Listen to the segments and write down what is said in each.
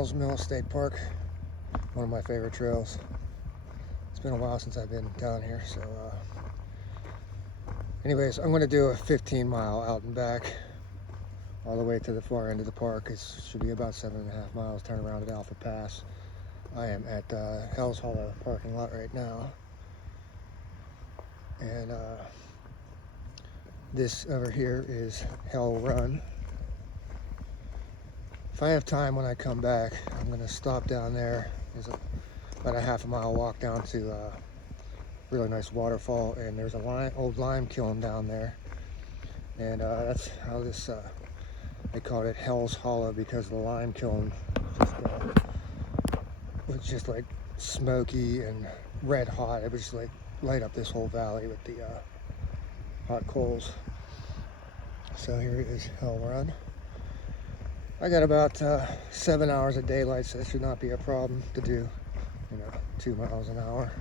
McConnells Mill State Park, one of my favorite trails. It's been a while since I've been down here, so anyways, I'm going to do a 15-mile out and back all the way to the far end of the park. It should be about 7.5 miles. Turn around at Alpha Pass. I am at Hell's Hollow parking lot right now, and this over here is Hell Run. If I have time when I come back, I'm going to stop down there. There's about a half-a-mile walk down to a really nice waterfall, and there's a old lime kiln down there, and that's how this they called it Hell's Hollow, because the lime kiln was just like smoky and red hot. It was just like light up this whole valley with the hot coals. So here is Hell Run. I got about 7 hours of daylight, so it should not be a problem to do, 2 miles an hour.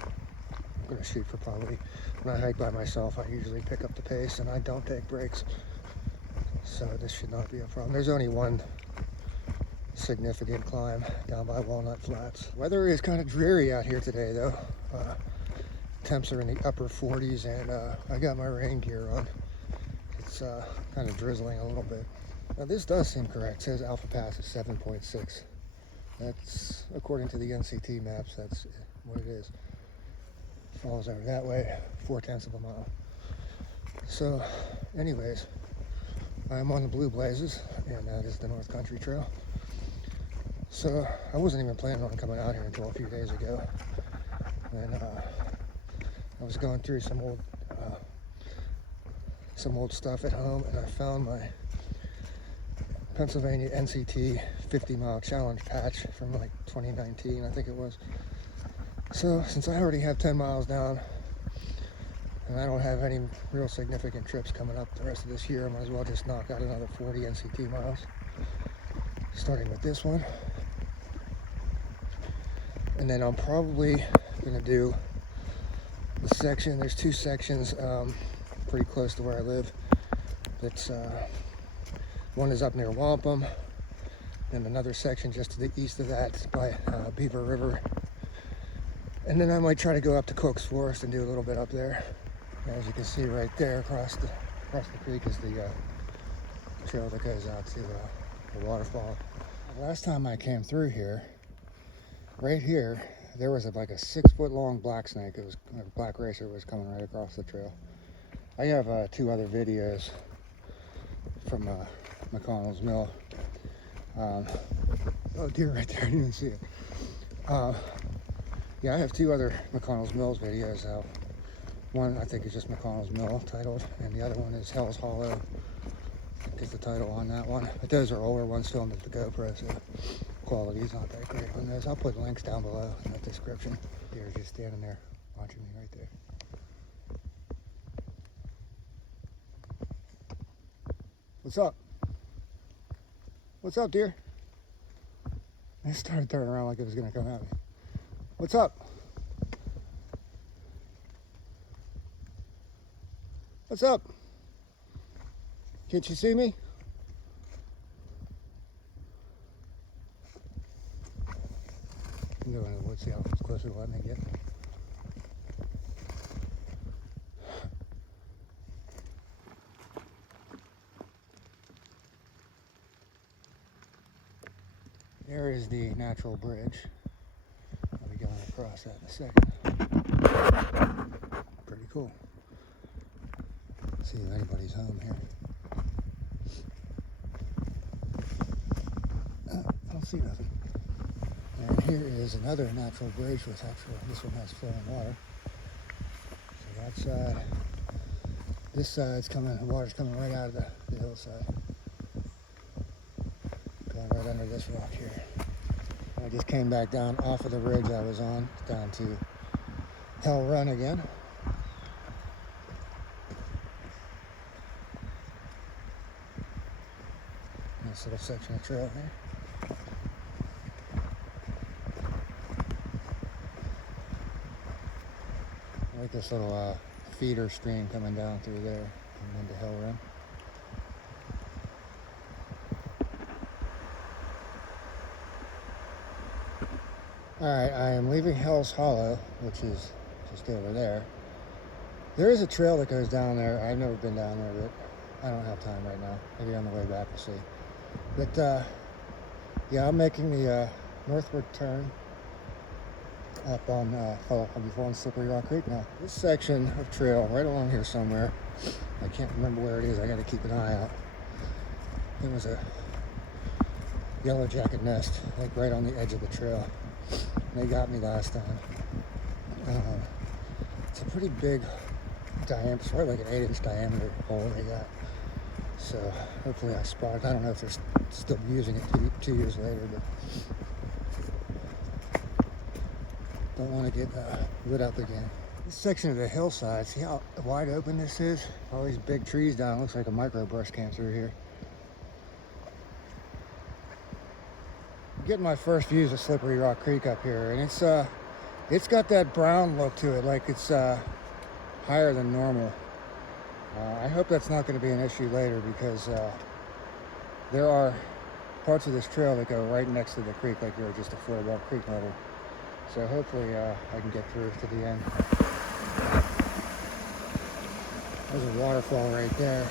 I'm gonna shoot for probably, when I hike by myself, I usually pick up the pace and I don't take breaks. So this should not be a problem. There's only one significant climb down by Walnut Flats. Weather is kind of dreary out here today though. Temps are in the upper 40s, and I got my rain gear on. It's kind of drizzling a little bit. Now this does seem correct. It says Alpha Pass is 7.6. That's, according to the NCT maps, that's what it is. Falls over that way, 0.4 of a mile. So anyways, I'm on the Blue Blazes, and that is the North Country Trail. So I wasn't even planning on coming out here until a few days ago. And I was going through some old stuff at home, and I found my Pennsylvania NCT 50-mile challenge patch from like 2019, I think it was. So since I already have 10 miles down, and I don't have any real significant trips coming up the rest of this year, I might as well just knock out another 40 NCT miles, starting with this one. And then I'm probably gonna do the section. There's two sections pretty close to where I live. That's one is up near Wampum, and another section just to the east of that by Beaver River. And then I might try to go up to Cook's Forest and do a little bit up there. As you can see right there across the creek is the trail that goes out to the waterfall. Last time I came through here, right here, there was like a 6-foot long black snake. It was a black racer was coming right across the trail. I have 2 other videos from McConnells Mill. Oh, deer right there, I didn't even see it. Yeah, I have 2 other McConnells Mills videos. One I think is just McConnells Mill titled, and the other one is Hell's Hollow is the title on that one. But those are older ones filmed with the GoPro, so quality is not that great on those. I'll put links down below in the description. Deer's just standing there watching me right there. What's up? What's up, deer? It started turning around like it was gonna come at me. What's up? What's up? Can't you see me? I'm going to the woods, see how close we let me get. There is the natural bridge. I'll be going across that in a second. Pretty cool. Let's see if anybody's home here. I don't see nothing. And here is another natural bridge with this one has flowing water. So that side, this side's coming, the water's coming right out of the hillside. Going right under this rock here. I just came back down off of the ridge I was on, down to Hell Run again. Nice little section of trail here. I like this little feeder stream coming down through there and into Hell Run. Alright, I am leaving Hell's Hollow, which is just over there. There is a trail that goes down there. I've never been down there, but I don't have time right now. Maybe on the way back we'll see. But yeah, I'm making the northward turn up on I'll be on Slippery Rock Creek now. This section of trail right along here somewhere. I can't remember where it is. I got to keep an eye out. It was a yellow jacket nest, like right on the edge of the trail. They got me last time. It's a pretty big diameter, it's probably like an 8-inch diameter hole they got. So hopefully I spot it. I don't know if they're still using it two years later, but don't want to get lit up again. This section of the hillside, see how wide open this is? All these big trees down. It looks like a micro-brush cancer here. I'm getting my first views of Slippery Rock Creek up here, and it's got that brown look to it, like it's higher than normal. I hope that's not going to be an issue later, because there are parts of this trail that go right next to the creek, like you're just a foot above creek level. So hopefully I can get through to the end. There's a waterfall right there.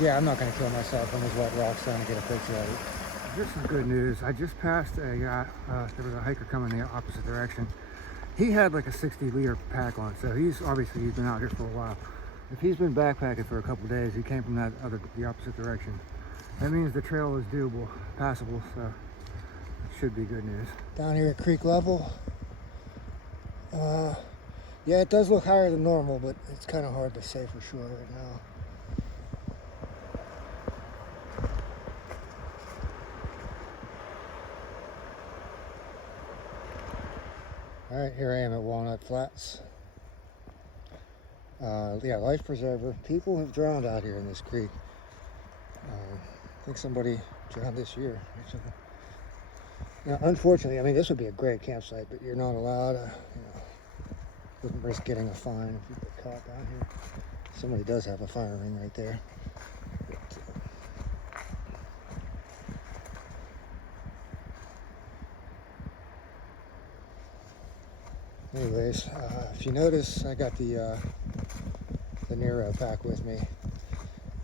Yeah, I'm not going to kill myself on these wet rocks trying to get a picture of it. Just some good news. I just passed a guy, there was a hiker coming the opposite direction. He had like a 60-liter pack on, so he's been out here for a while. If he's been backpacking for a couple days, he came from the opposite direction. That means the trail is doable, passable, so it should be good news. Down here at creek level, yeah, it does look higher than normal, but it's kind of hard to say for sure right now. All right, here I am at Walnut Flats. Yeah, life preserver. People have drowned out here in this creek. I think somebody drowned this year. Now, unfortunately, I mean, this would be a great campsite, but you're not allowed to, wouldn't risk getting a fine if you get caught down here. Somebody does have a fire ring right there. Anyways, if you notice, I got the Nero pack with me.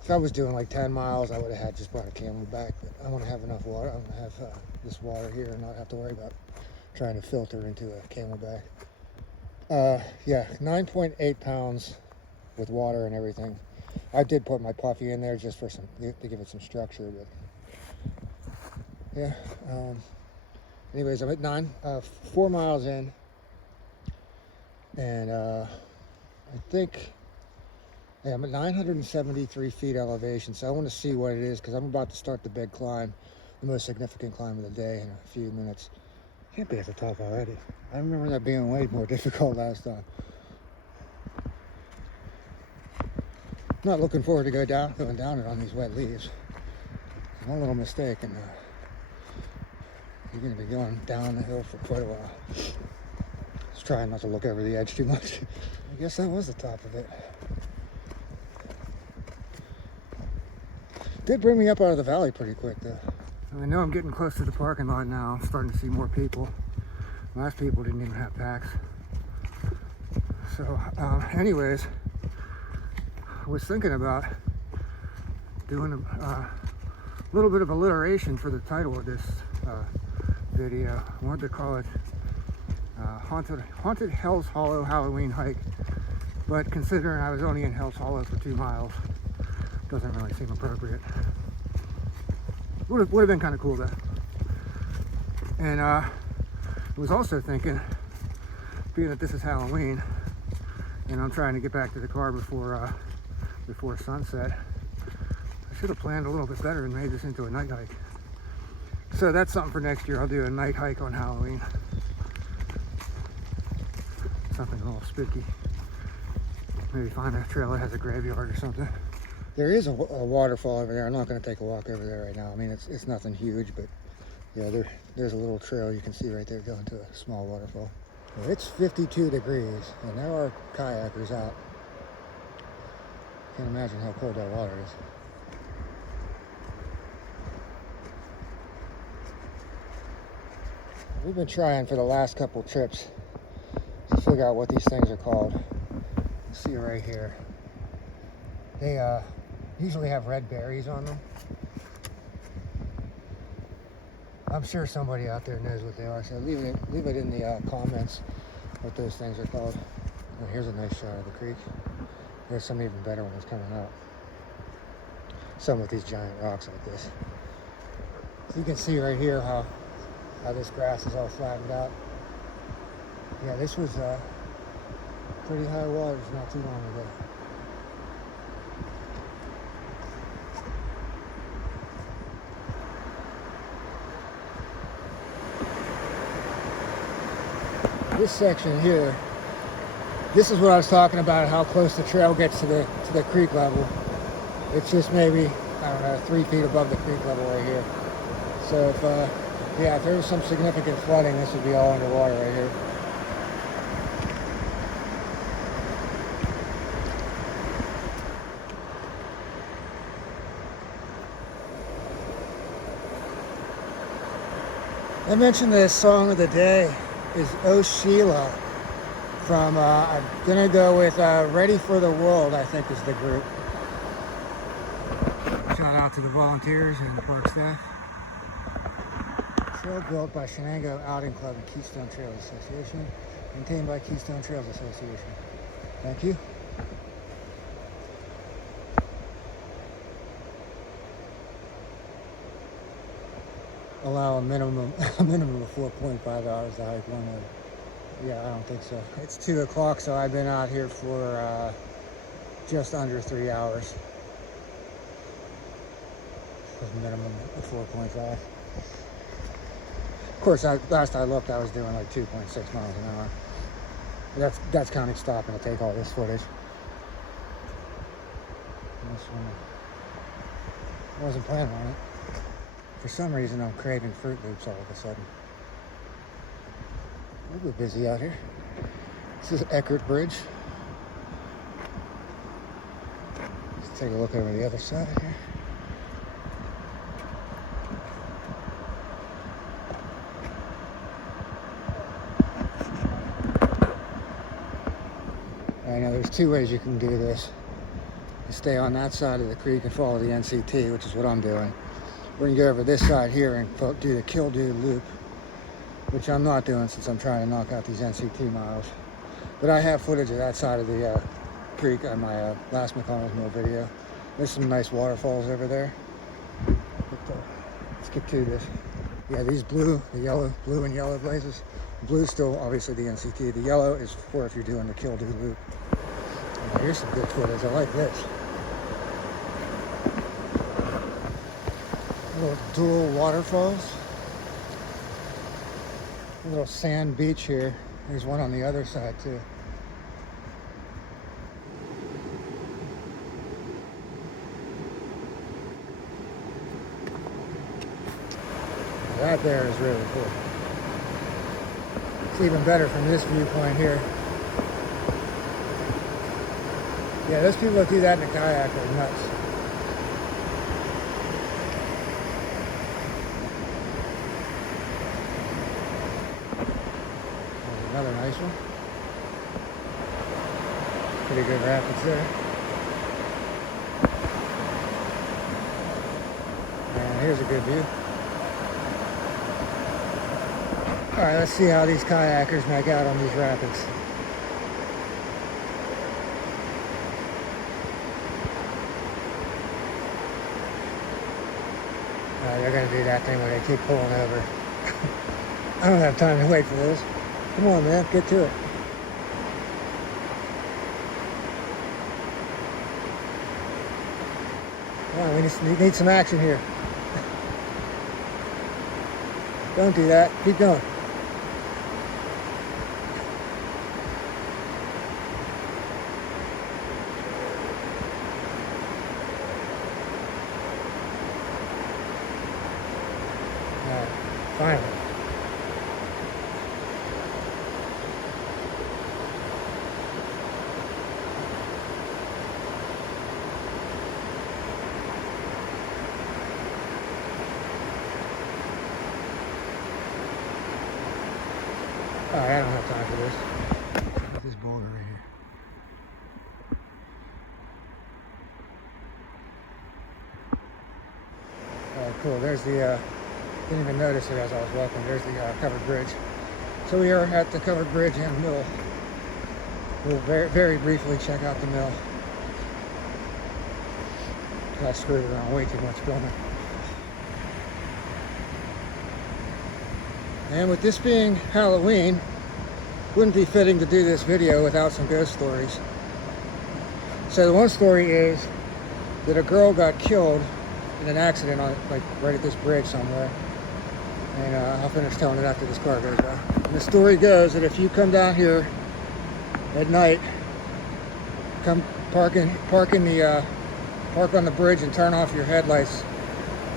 If I was doing like 10 miles, I would have just brought a Camelback, but I want to have enough water. I'm going to have this water here and not have to worry about trying to filter into a Camelback. Yeah, 9.8 pounds with water and everything. I did put my puffy in there just for to give it some structure, but yeah. Anyways, I'm at 4 miles in, and I think I'm at 973 feet elevation, so I want to see what it is, because I'm about to start the big climb, the most significant climb of the day, in a few minutes. Can't be at the top already. I remember that being way more difficult last time. Not looking forward to going down it on these wet leaves. One little mistake and you're going to be going down the hill for quite a while. Just trying not to look over the edge too much. I guess that was the top of it. Did bring me up out of the valley pretty quick though. I know I'm getting close to the parking lot now. I'm starting to see more people. Last people didn't even have packs. So anyways, I was thinking about doing a little bit of alliteration for the title of this video. I wanted to call it Haunted Hell's Hollow Halloween Hike, but considering I was only in Hell's Hollow for 2 miles, doesn't really seem appropriate. Would have been kind of cool though. And I was also thinking, being that this is Halloween and I'm trying to get back to the car before sunset, I should have planned a little bit better and made this into a night hike. So that's something for next year. I'll do a night hike on Halloween. Something a little spooky. Maybe find a trail that has a graveyard or something. There is a waterfall over there. I'm not going to take a walk over there right now. I mean, it's nothing huge, but yeah, there's a little trail you can see right there going to a small waterfall. Well, it's 52 degrees, and there are kayakers out. Can't imagine how cold that water is. We've been trying for the last couple trips to figure out what these things are called. See right here. They usually have red berries on them. I'm sure somebody out there knows what they are, so leave it in the comments what those things are called. Oh, here's a nice shot of the creek. There's some even better ones coming up. Some with these giant rocks like this. So you can see right here how this grass is all flattened out. Yeah, this was pretty high waters not too long ago. This section here, this is what I was talking about, how close the trail gets to the creek level. It's just maybe, I don't know, 3 feet above the creek level right here. So if there was some significant flooding, this would be all underwater right here. I mentioned the song of the day is Oh Sheila from, I'm gonna go with Ready for the World, I think is the group. Shout out to the volunteers and the park staff. Trail built by Shenango Outing Club and Keystone Trails Association, maintained by Keystone Trails Association. Thank you. Allow a minimum of 4.5 hours to hike one way. Yeah, I don't think so. It's 2 o'clock, so I've been out here for just under 3 hours. A minimum of 4.5. Of course, last I looked, I was doing like 2.6 miles an hour. That's counting stopping to take all this footage. This one, I wasn't planning on it. For some reason, I'm craving Fruit Loops all of a sudden. A little bit busy out here. This is Eeckert Bridge. Let's take a look over the other side here. I know there's 2 ways you can do this. You stay on that side of the creek and follow the NCT, which is what I'm doing. We're going to go over this side here and do the Killdew Loop, which I'm not doing since I'm trying to knock out these NCT miles. But I have footage of that side of the creek on my last McConnells Mill video. There's some nice waterfalls over there. But, let's get to this. Yeah, these blue and yellow blazes. Blue's still obviously the NCT. The yellow is for if you're doing the Killdew Loop. And here's some good footage. I like this. Little dual waterfalls. A little sand beach here. There's one on the other side too. That there is really cool. It's even better from this viewpoint here. Yeah, those people that do that in a kayak are nuts. There's another nice one. Pretty good rapids there. And here's a good view. All right, let's see how these kayakers make out on these rapids. They're going to do that thing where they keep pulling over. I don't have time to wait for this. Come on, man, get to it. Come on, we need some action here. Don't do that. Keep going. Finally. Alright, I don't have time for this. Look at this boulder right here. Alright, cool. There's the, didn't even notice it as I was walking. There's the covered bridge. So we are at the covered bridge and mill. We'll very briefly check out the mill. I screwed around way too much filming. And with this being Halloween, wouldn't be fitting to do this video without some ghost stories. So the one story is that a girl got killed in an accident on, like, right at this bridge somewhere. And I'll finish telling it after this car goes by. And the story goes that if you come down here at night, come park on the bridge and turn off your headlights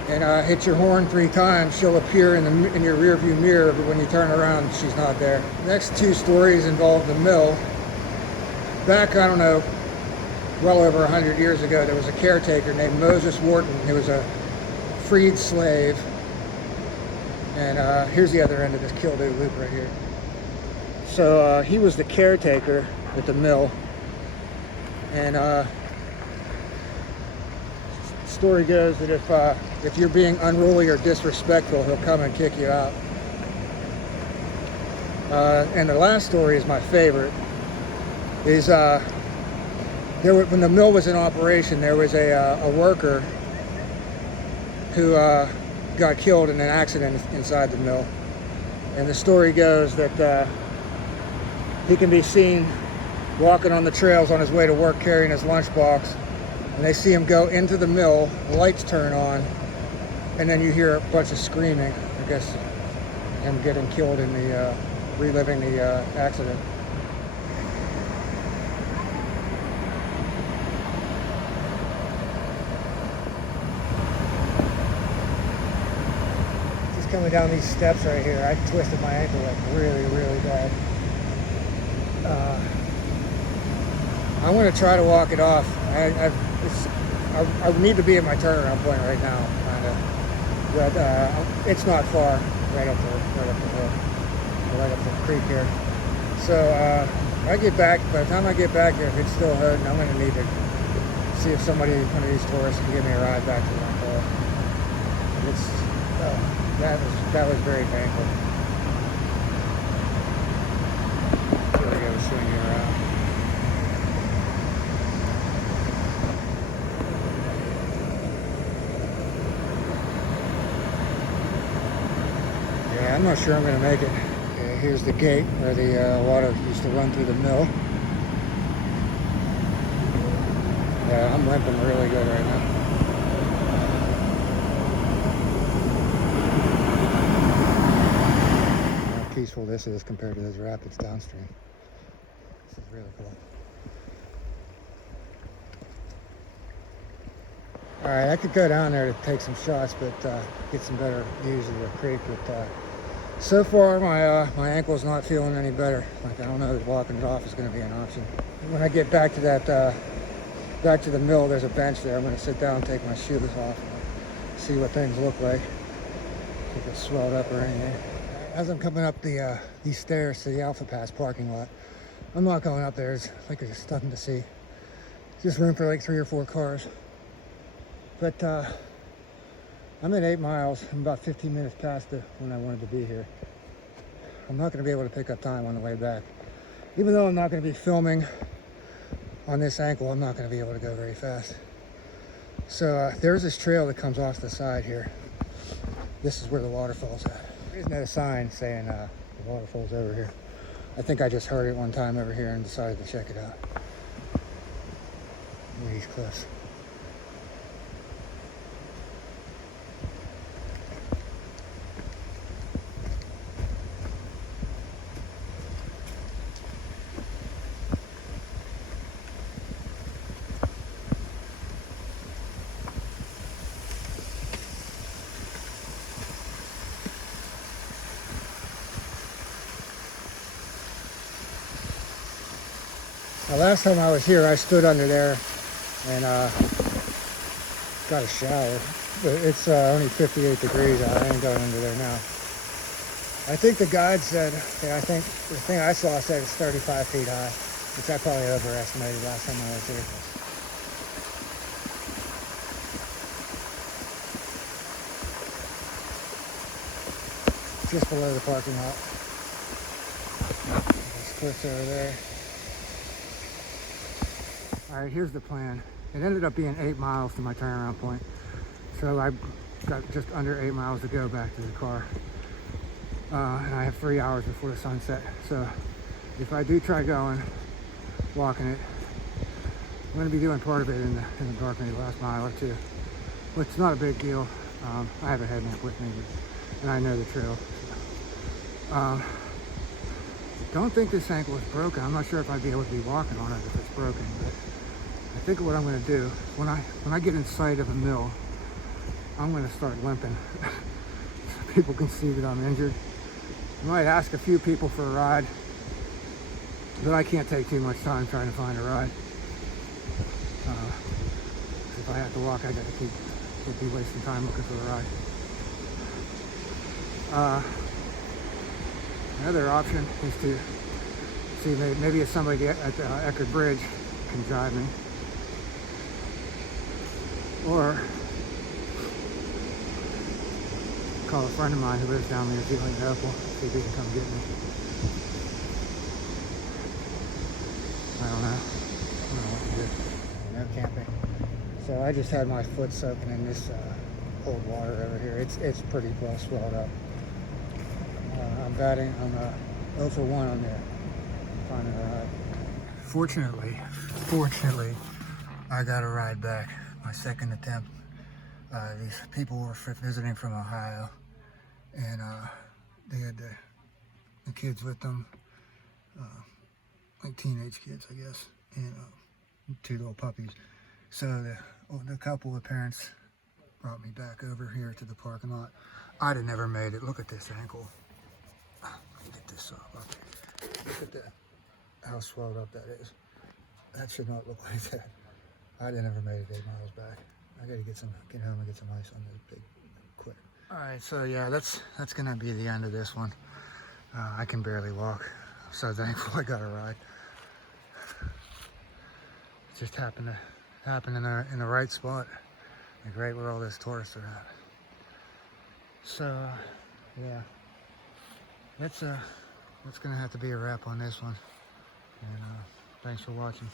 and hit your horn 3 times, she'll appear in your rear view mirror, but when you turn around, she's not there. The next 2 stories involve the mill. Back, I don't know, well over 100 years ago, there was a caretaker named Moses Wharton. He was a freed slave. And here's the other end of this kill-do loop right here. So he was the caretaker at the mill. And story goes that if you're being unruly or disrespectful, he'll come and kick you out. And the last story is my favorite. Is when the mill was in operation, there was a worker who got killed in an accident inside the mill. And the story goes that he can be seen walking on the trails on his way to work carrying his lunchbox. And they see him go into the mill, the lights turn on, and then you hear a bunch of screaming. I guess him getting killed in the, reliving the accident. Just coming down these steps right here, I twisted my ankle like really bad. I'm going to try to walk it off. I need to be at my turnaround point right now, kind of. But it's not far, right up the creek here. So by the time I get back here, if it's still hurting, I'm going to need to see if one of these tourists can give me a ride back to my car. That was very painful. There we go, swinging around. I'm not sure I'm going to make it. Okay, here's the gate where the water used to run through the mill. Yeah, I'm limping really good right now. How peaceful this is compared to those rapids downstream. This is really cool. Alright, I could go down there to take some shots, but get some better views of the creek, but so far my ankle's not feeling any better. Like, I don't know if walking it off is going to be an option. When I get back to back to the mill, there's a bench there. I'm going to sit down and take my shoes off and see what things look like. If it's swelled up or anything. As I'm coming up these stairs to the Alpha Pass parking lot, I'm not going up there. It's like there's just nothing to see. Just room for like 3 or 4 cars. But I'm at 8 miles. I'm about 15 minutes past when I wanted to be here. I'm not going to be able to pick up time on the way back. Even though I'm not going to be filming on this ankle, I'm not going to be able to go very fast. So there's this trail that comes off the side here. This is where the waterfall's at. There is no sign saying the waterfall's over here. I think I just heard it one time over here and decided to check it out. Look at these cliffs. Now, last time I was here, I stood under there and got a shower. But it's only 58 degrees out. I ain't going under there now. I think the guide said, yeah, I think the thing I saw said it's 35 feet high, which I probably overestimated last time I was here. Just below the parking lot. There's cliffs over there. All right, here's the plan. It ended up being 8 miles to my turnaround point. So I've got just under 8 miles to go back to the car. And I have 3 hours before the sunset. So if I do try walking it, I'm going to be doing part of it in the dark, maybe the last mile or two, which is not a big deal. I have a headlamp with me, and I know the trail. Don't think this ankle is broken. I'm not sure if I'd be able to be walking on it if it's broken, but I think what I'm going to do, when I get in sight of a mill, I'm going to start limping so people can see that I'm injured. I might ask a few people for a ride, but I can't take too much time trying to find a ride. If I have to walk, I got to be wasting time looking for a ride. Another option is to see maybe if somebody at the Eeckert Bridge can drive me, or call a friend of mine who lives down there, see if he can come get me. I don't know what to do. No camping. So I just had my foot soaking in this cold water over here. It's pretty well swelled up. I'm 0 for 1 on there. Finding a ride. Fortunately, I got a ride back. My second attempt. These people were visiting from Ohio, and they had the kids with them, like teenage kids, I guess, and 2 little puppies. So the couple of parents brought me back over here to the parking lot. I'd have never made it. Look at this ankle. Let me get this up. Look at that. How swelled up that is. That should not look like that. I'd have never made it 8 miles back. I gotta get home and get some ice on this big quick. All right, so yeah, that's gonna be the end of this one. I can barely walk. I'm so thankful I got a ride. It just happened to happen in the right spot, like right where all those tourists are at. So yeah, that's gonna have to be a wrap on this one. And thanks for watching.